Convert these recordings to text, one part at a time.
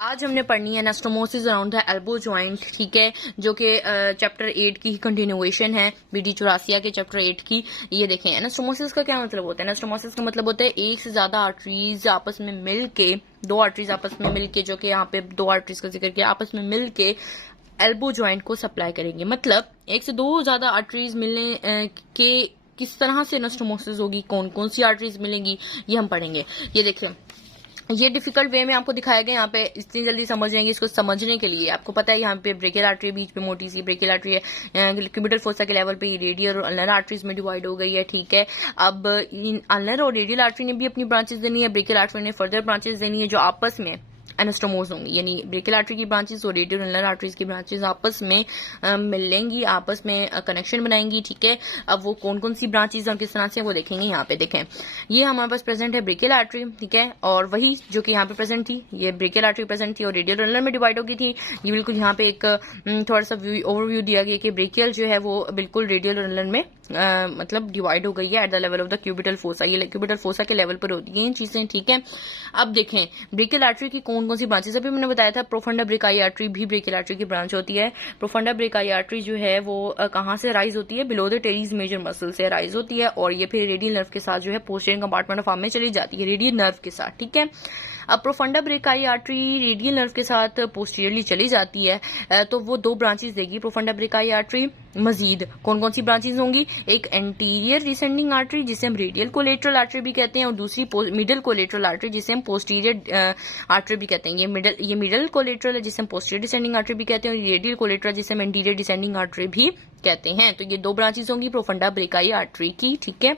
आज हमने पढ़नी है anastomosis around the elbow joint, ठीक है, जो कि चैप्टर 8 की कंटिन्यूएशन है, बीडी चौरासिया के चैप्टर 8 की। ये देखें, एनास्टोमोसिस का क्या मतलब होता है। एनास्टोमोसिस का मतलब होता है एक से ज्यादा आर्टरीज आपस में मिलके, दो आर्टरीज आपस में मिलके, जो कि यहाँ पे दो आर्टरीज का जिक्र किया, आपस में मिलके एल्बो जॉइंट को सप्लाई करेंगे। मतलब एक से दो ज्यादा आर्टरीज मिलने के किस तरह से एनास्टोमोसिस होगी, कौन कौन सी आर्टरीज मिलेंगी, ये हम पढ़ेंगे। ये देखें, ये डिफिकल्ट वे में आपको दिखाया गया, यहाँ पे इतनी जल्दी समझ जाएंगे। इसको समझने के लिए आपको पता है यहाँ पे ब्रेकियल आर्टरी बीच पे मोटी सी ब्रेकियल आर्टरी है, क्यूबिटल फोसा के लेवल पे रेडियल और अल्नर आर्टरीज में डिवाइड हो गई है, ठीक है। अब इन अल्नर और रेडियल आर्टरी ने भी अपनी ब्रांचेस देनी है, ब्रेकियल आर्टरी ने फर्दर ब्रांचेस देनी है जो आपस में एनास्टोमोस होंगी, यानी ब्रेकियल आर्टरी की ब्रांचेस और रेडियल अल्नर आर्टरीज की ब्रांचेस आपस में मिलेंगी, आपस में कनेक्शन बनाएंगी, ठीक है। अब वो कौन कौन सी ब्रांचेस और किस तरह से वो देखेंगे। यहाँ पे देखें, ये हमारे पास प्रेजेंट है ब्रेकियल आर्टरी, ठीक है, और वही जो कि यहाँ पे प्रेजेंट थी, ये ब्रेकियल आर्टरी प्रेजेंट थी और रेडियल अल्नर में डिवाइड होगी थी। ये बिल्कुल यहाँ पे एक थोड़ा सा ओवरव्यू दिया गया कि ब्रेकियल जो है वो बिल्कुल रेडियल अल्नर में मतलब डिवाइड हो गई है at the level of the cubital fossa. ये क्यूबिटल फोसा के लेवल पर होती है ये चीजें, ठीक है। अब देखें ब्रेकियल आर्टरी की कौन कौन सी ब्रांचेस, अभी मैंने बताया था प्रोफंडा ब्रेकाई आर्टरी भी ब्रेकियल आर्टरी की ब्रांच होती है। प्रोफंडा ब्रेकाई आर्टरी जो है वो कहाँ से राइज होती है, below the teres major muscle से राइज होती है, और ये फिर रेडियल नर्व के साथ जो है पोस्टीरियर कंपार्टमेंट ऑफ आर्म में चली जाती है, रेडियल नर्व के साथ, ठीक है। अब profunda brachii artery radial nerve के साथ पोस्टीरियरली चली जाती है, तो वो दो ब्रांचेस देगी प्रोफंडा ब्रेकाई आर्टरी। मजीद कौन कौन सी ब्रांचेस होंगी, एक एंटीरियर डिसेंडिंग आर्टरी जिसे हम रेडियल कोलेटरल आर्टरी भी कहते हैं, और दूसरी मिडल कोलेटरल आर्टरी जिसे हम पोस्टीरियर आर्टरी भी कहते हैं। ये मिडल कोलेटरल है जिसे हम पोस्टीरियर डिसेंडिंग आर्टरी भी कहते हैं, और रेडियल कोलेटरल जिसे हम एंटीरियर डिसेंडिंग आर्टरी भी कहते हैं। तो ये दो ब्रांचेस होंगी प्रोफंडा ब्रेकाई आर्टरी की, ठीक है।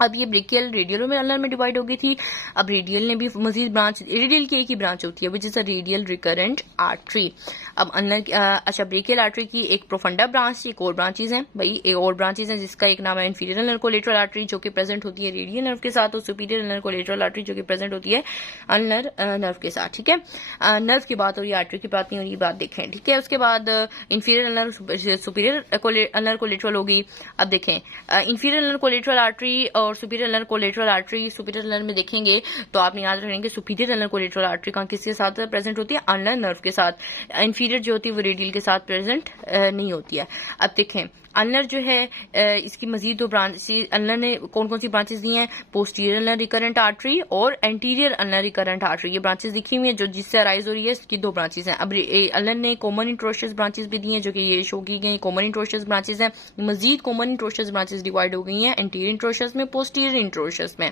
अब ये ब्रेकियल रेडियल में अल्नर में डिवाइड हो गई थी। अब रेडियल ने भी मजीद ब्रांच, रेडियल की एक ही ब्रांच होती है which is a radial recurrent artery. अब अल्नर अच्छा, ब्रेकियल आर्टरी की एक प्रोफंडा ब्रांच, एक और ब्रांचेस हैं भाई, एक और ब्रांचेस हैं जिसका एक नाम है इंफीरियर अल्नर कोलेटरल आर्टरी जो कि प्रेजेंट होती है रेडियल नर्व के साथ, और सुपीरियर अल्नर कोलेटरल आर्टरी जो कि प्रेजेंट होती है अल्नर नर्व के साथ, ठीक है। नर्व की बात हो रही है, आर्टरी की बात नहीं हो रही, बात देखें, ठीक है। उसके बाद inferior ulnar superior ulnar collateral होगी। अब देखें, इंफीरियर अल्नर कोलेटरल आर्टरी और superior ulnar collateral artery, superior ulnar में देखेंगे तो आपने याद रखेंगे सुपीरियर अल्नर कोलेटरल आर्टरी का किसके साथ प्रेजेंट होती है, अल्नर नर्व के साथ। इंफीरियर जो होती है वो रेडियल के साथ प्रेजेंट नहीं होती है। अब देखें अल्नर जो है इसकी मजीद दो ब्रांच, अल्नर ने कौन कौन सी ब्रांचेस दी हैं, पोस्टीरियर अल्नर रिकरेंट आर्टरी और एंटीरियर अल्नर रिकरेंट आर्टरी, ये ब्रांचेस दिखी हुई है जो जिससे अराइज हो रही है, इसकी दो ब्रांचेस हैं। अब अल्नर ने कॉमन इंट्रोशियस ब्रांचेस भी दी हैं जो कि ये शो की गई कॉमन इंट्रोशियस ब्रांचेस हैं। मजीद कॉमन इंट्रोशियस ब्रांचेस डिवाइड हो गई हैं एंटीरियर इंट्रोशियस में, पोस्टीरियर इंट्रोशियस में।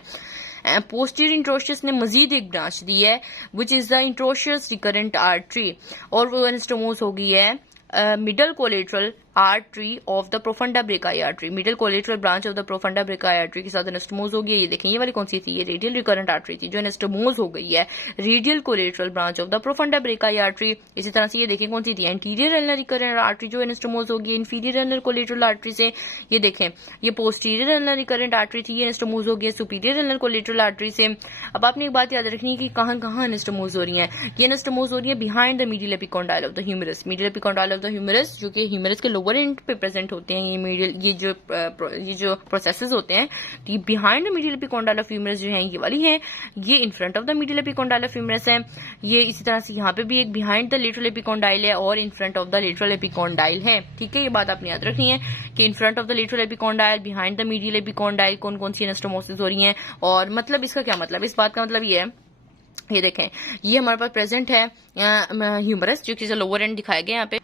पोस्टीरियर इंट्रोशियस ने मजीद एक ब्रांच दी है which is the interosseous recurrent artery, और वो एनास्टोमोस हो गई है middle collateral artery of the profunda brachii artery. Middle collateral branch of the profunda brachii artery के साथ एनास्टोमोस हो गई है। ये देखें, ये वाली कौन सी थी, ये रेडियल रिकरेंट आर्टरी थी जो एनास्टोमोस हो गई है radial collateral branch of the profunda brachii artery. इसी तरह से ये देखें कौन सी थी, एंटीरियर अल्नर रिकरेंट आर्टरी जो एनास्टोमोस हो गई इंफीरियर अल्नर कोलेटरल आर्टरी से। ये देखें, ये पोस्टीरियर अल्नर रिकरेंट आर्टरी थी, ये एनास्टोमोस हो गई सुपीरियर अल्नर कोलेटरल आर्टरी से। अब आपने एक बात याद रखनी है कि कहां कहां एनास्टोमोस हो रही है। ये एनास्टोमोस हो रही है behind the medial epicondyle of the humerus, medial epicondyle of the humerus जो कि ह्यूमरस के लोअर एंड पे प्रेजेंट होते हैं। ये मीडियल ये जो प्रोसेसेस होते हैं, ये behind the medial epicondyle of humerus जो है ये वाली है, ये in front of the medial epicondyle of humerus है। ये इसी तरह से यहाँ पे भी एक बिहाइंड द लेटरल एपिकोंडाइल है और इन front of the lateral epicondyle है, ठीक है। ये बात आपने याद रखनी है कि इन front of the lateral epicondyle, behind the medial epicondyle कौन कौन सी एनास्टोमोसिस हो रही है। और मतलब इसका क्या मतलब, इस बात का मतलब ये है, ये देखें, ये हमारे पास प्रेजेंट है ह्यूमरस जो कि लोअर एंड दिखाया गया यहाँ पे।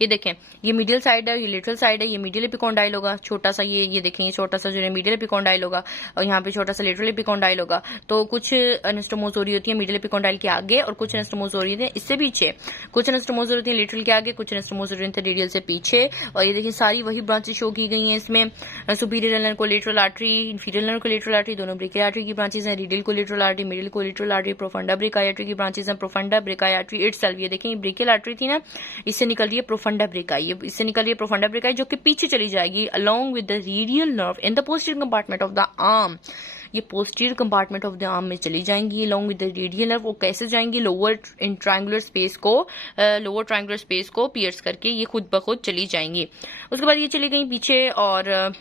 ये देखें, ये मीडियल साइड है, ये लेटरल साइड है, ये मीडियल एपिकोंडाइल होगा छोटा सा, ये देखें, ये छोटा सा जो है मीडियल एपिकोंडाइल होगा, और यहाँ पे छोटा सा लेटरल एपिकोंडाइल होगा। तो कुछ एनास्टोमोस हो रही होती है मीडियल एपिकोंडाइल के आगे, और कुछ एनास्टोमोस हो रही है इससे पीछे। कुछ एनास्टोमोस हो रही है लेटरल के आगे, कुछ एनास्टोमोस हो रही है रेडियल से पीछे। और ये देखिए सारी वही ब्रांचेस शो की गई हैं इसमें। Superior ulnar collateral artery, inferior ulnar collateral artery, दोनों ब्रेकियल आर्टरी की ब्रांचेस हैं। Radial collateral artery, middle collateral artery, profunda brachii artery की ब्रांचेस हैं। प्रोफंडा ब्रेकाई आर्टरी इटसेल्फ, ये देखें, ब्रेकियल आर्टरी थी ना, इससे निकल रही है प्रोफंडा ब्रेकाई, इससे निकल रही है प्रोफंडा ब्रेकाई जो कि पीछे चली जाएगी along with the radial nerve in the posterior compartment of the arm. ये posterior compartment of the arm में चली जाएंगी along with the radial nerve. वो कैसे जाएंगी, लोअर ट्रायंगुलर स्पेस को पियर्स करके ये खुद ब खुद चली जाएंगी। उसके बाद ये चली गई पीछे, और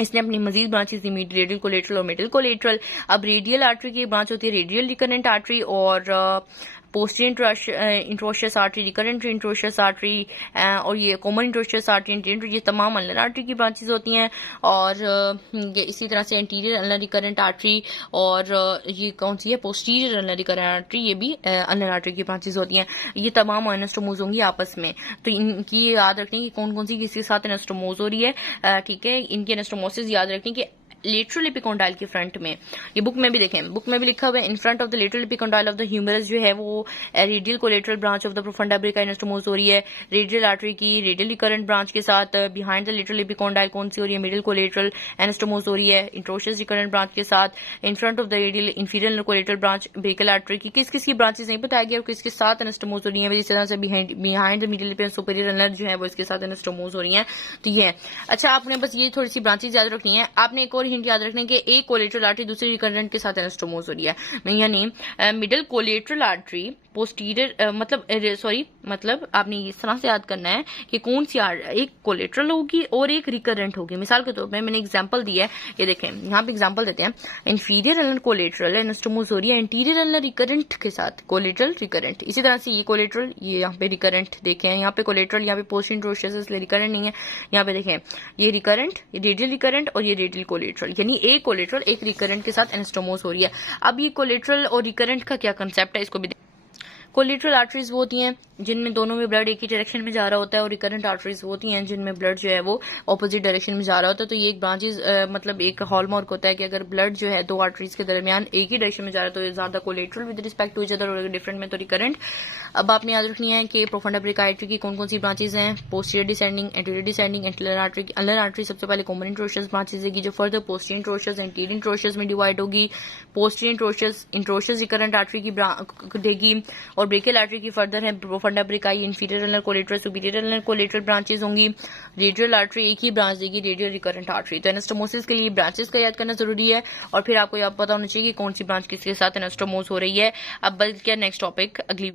इसने अपनी मजीद ब्रांचेस दी, रेडियल कोलेटरल और मिडिल कोलेटरल। अब रेडियल आर्टरी की ब्रांच होती है रेडियल रिकरेंट आर्टरी, और posterior interosseous artery, recurrent interosseous artery और ये कॉमन इंट्रोशियस आर्टरी, ये तमाम अल्नर आर्टरी की ब्रांचेस होती हैं। और ये इसी तरह से एंटीरियर अल्नर रिकरेंट आर्टरी और ये कौन सी है, पोस्टीरियर अल्नर रिकरेंट आर्टरी, ये भी अल्नर आर्टरी की ब्रांचेस होती हैं। ये तमाम एनास्टोमोज होंगी आपस में, तो इनकी याद रखनी कि कौन कौन सी किसके साथ एनास्टोमोज हो रही है, ठीक है। इनकी एनास्टोमोसिस याद रखनी कि लेटरल एपिकोंडाइल के फ्रंट में, ये बुक में भी देखें, बुक में भी लिखा हुआ है, in front of the lateral epicondyle of the humerus जो है वो radial collateral branch of the profunda brachii anastomose हो रही है रेडियल आर्टरी की रेडियल रिकरेंट ब्रांच के साथ। बिहाइंड द लेटरल एपिकोंडाइल कौन सी हो रही है, मिडिल कोलेटरल एनास्टोमोस हो रही है इंट्रोशियस रिकरेंट ब्रांच के साथ। इन front of the radial inferior collateral branch brachial artery की किस किस की ब्रांचेस नहीं बताया गया और किसके साथ एनास्टोमोस हो रही है। इस तरह से behind the middle and superior ulnar जो है वो इसके साथ एनास्टोमोस हो रही है। तो ये है। अच्छा, आपने बस ये थोड़ी सी ब्रांचेस याद रखनी है। आपने एक और हिंट याद रखनी है कि एक कोलेटरल आर्टरी दूसरी रिकरेंट के साथ एनास्टोमोस हो रही है, यानी मिडिल कोलेटरल आर्टरी पोस्टीरियर मतलब आपने इस तरह से याद करना है कि कौन सी एक कोलेटरल होगी और एक रिकरेंट होगी। मिसाल के तौर पर मैंने एग्जांपल दिया है, ये देखें, यहाँ पे एग्जांपल देते हैं। इंफीरियर अल्नर कोलेटरल एनास्टोमोस हो रही है एंटीरियर अल्नर रिकरेंट के साथ, कोलेटरल रिकरेंट। इसी तरह से ये कोलेटरल, ये यहाँ पे रिकरेंट देखें, यहाँ पे कोलेटरल, यहाँ पे पोस्टीरियर इंट्रोशियस इसलिए रिकरेंट नहीं है। यहाँ पे देखें ये रिकरेंट, रेडियल रिकरेंट और ये रेडियल कोलेटरल, यानी एक कोलेटरल एक रिकरेंट के साथ एनास्टोमोस हो रही है। अब ये कोलेटरल और रिकरेंट का क्या कंसेप्ट है, इसको भी कोलेटरल आर्टरीज वो होती हैं जिनमें दोनों में ब्लड एक ही डायरेक्शन में जा रहा होता है और रिकरेंट आर्टरीज वो होती हैं जिनमें ब्लड जो है वो ऑपोजिट डायरेक्शन में जा रहा होता है। तो ये एक ब्रांचेस मतलब एक हॉलमार्क होता है कि अगर ब्लड जो है दो आर्टरीज के दरमियान एक ही डायरेक्शन में जा रहा है तो ये ज्यादा collateral with respect to each other और डिफरेंट में तो रिकरेंट। अब आपने याद रखनी है कि प्रोफंडा ब्रेका आर्टरी की कौन कौन सी ब्रांचेस हैं, posterior descending, anterior descending, anterior artery की अल्नर आर्टरी सबसे पहले कॉमन इंट्रोशियस ब्रांचेस देगी जो further posterior interosseous anterior interosseous में डिवाइड होगी। पोस्टीरियर इंट्रोशियस रिकरेंट आर्टरी की देगी और ब्रेकियल आर्टरी की फर्दर है profunda brachii, inferior ulnar collateral, superior ulnar collateral branches होंगी। रेडियल आर्टरी एक ही ब्रांच देगी, रेडियल रिकरेंट आर्टरी। तो एनास्टोमोसिस के लिए ब्रांचेस का याद करना जरूरी है और फिर आपको यह पता होना चाहिए कि कौन सी ब्रांच किसके साथ एनास्टोमोस हो रही है। अब बल्कि नेक्स्ट टॉपिक अगली